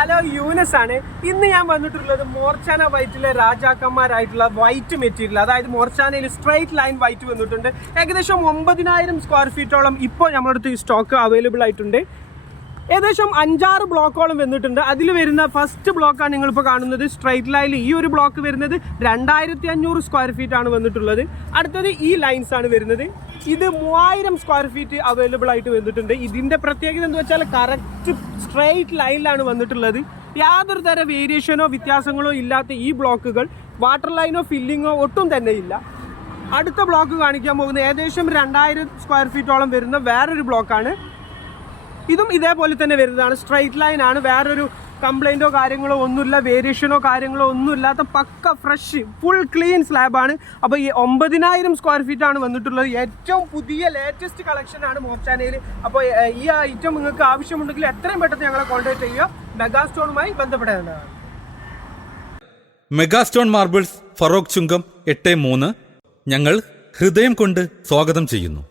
Hello, Yunus ആണ്. ഇന്ന് ഞാൻ വന്നിട്ടുള്ളത് മോർച്ചാന വൈറ്റിലെ രാജാക്കന്മാരായിട്ടുള്ള വൈറ്റ് മെറ്റീരിയൽ, അതായത് മോർച്ചാനയിൽ സ്ട്രൈറ്റ് ലൈൻ വൈറ്റ് വന്നിട്ടുണ്ട്. ഏകദേശം 9,000 സ്ക്വയർ ഫീറ്റോളം ഇപ്പോൾ നമ്മുടെ അടുത്ത് സ്റ്റോക്ക് അവൈലബിൾ ആയിട്ടുണ്ട്. ഏകദേശം 5-6 ബ്ലോക്കോളം വന്നിട്ടുണ്ട്. അതിൽ വരുന്ന ഫസ്റ്റ് ബ്ലോക്കാണ് നിങ്ങളിപ്പോൾ കാണുന്നത്. സ്ട്രൈറ്റ് ലൈനിൽ ഈ ഒരു ബ്ലോക്ക് വരുന്നത് 2,500 സ്ക്വയർ ഫീറ്റ് ആണ് വന്നിട്ടുള്ളത്. അടുത്തത് ഈ ലൈൻസ് ആണ് വരുന്നത്. ഇത് 3,000 സ്ക്വയർ ഫീറ്റ് അവൈലബിൾ ആയിട്ട് വന്നിട്ടുണ്ട്. ഇതിൻ്റെ പ്രത്യേകത എന്ന് വെച്ചാൽ കറക്റ്റ് സ്ട്രൈറ്റ് ലൈനിലാണ് വന്നിട്ടുള്ളത്. യാതൊരു തരം വേരിയേഷനോ വ്യത്യാസങ്ങളോ ഇല്ലാത്ത ഈ ബ്ലോക്കുകൾ വാട്ടർ ലൈനോ ഫില്ലിങ്ങോ ഒട്ടും തന്നെ ഇല്ല. അടുത്ത ബ്ലോക്ക് കാണിക്കാൻ പോകുന്നത് ഏകദേശം 2,000 സ്ക്വയർ ഫീറ്റോളം വരുന്ന വേറൊരു ബ്ലോക്കാണ്. ഇതും ഇതേപോലെ തന്നെ വരുന്നതാണ്. സ്ട്രൈറ്റ് ലൈൻ ആണ്, വേറൊരു കംപ്ലൈൻറ്റോ കാര്യങ്ങളോ ഒന്നുമില്ല, വേരിയേഷനോ കാര്യങ്ങളോ ഒന്നുമില്ലാത്ത പക്ക ഫ്രഷ് ഫുൾ ക്ലീൻ സ്ലാബാണ്. അപ്പോൾ ഈ 9,000 സ്ക്വയർ ഫീറ്റ് ആണ് വന്നിട്ടുള്ളത്. ഏറ്റവും പുതിയ ലേറ്റസ്റ്റ് കളക്ഷനാണ് മോർച്ചാനയിൽ. അപ്പോൾ ഈ ഐറ്റം നിങ്ങൾക്ക് ആവശ്യമുണ്ടെങ്കിൽ എത്രയും പെട്ടെന്ന് ഞങ്ങളെ കോൺടാക്ട് ചെയ്യുക. മെഗാസ്റ്റോണുമായി ബന്ധപ്പെടേണ്ടതാണ്. മെഗാസ്റ്റോൺ മാർബിൾസ്, ഫറോക്ക് ചുങ്കം 83. ഞങ്ങൾ ഹൃദയം കൊണ്ട് സ്വാഗതം ചെയ്യുന്നു.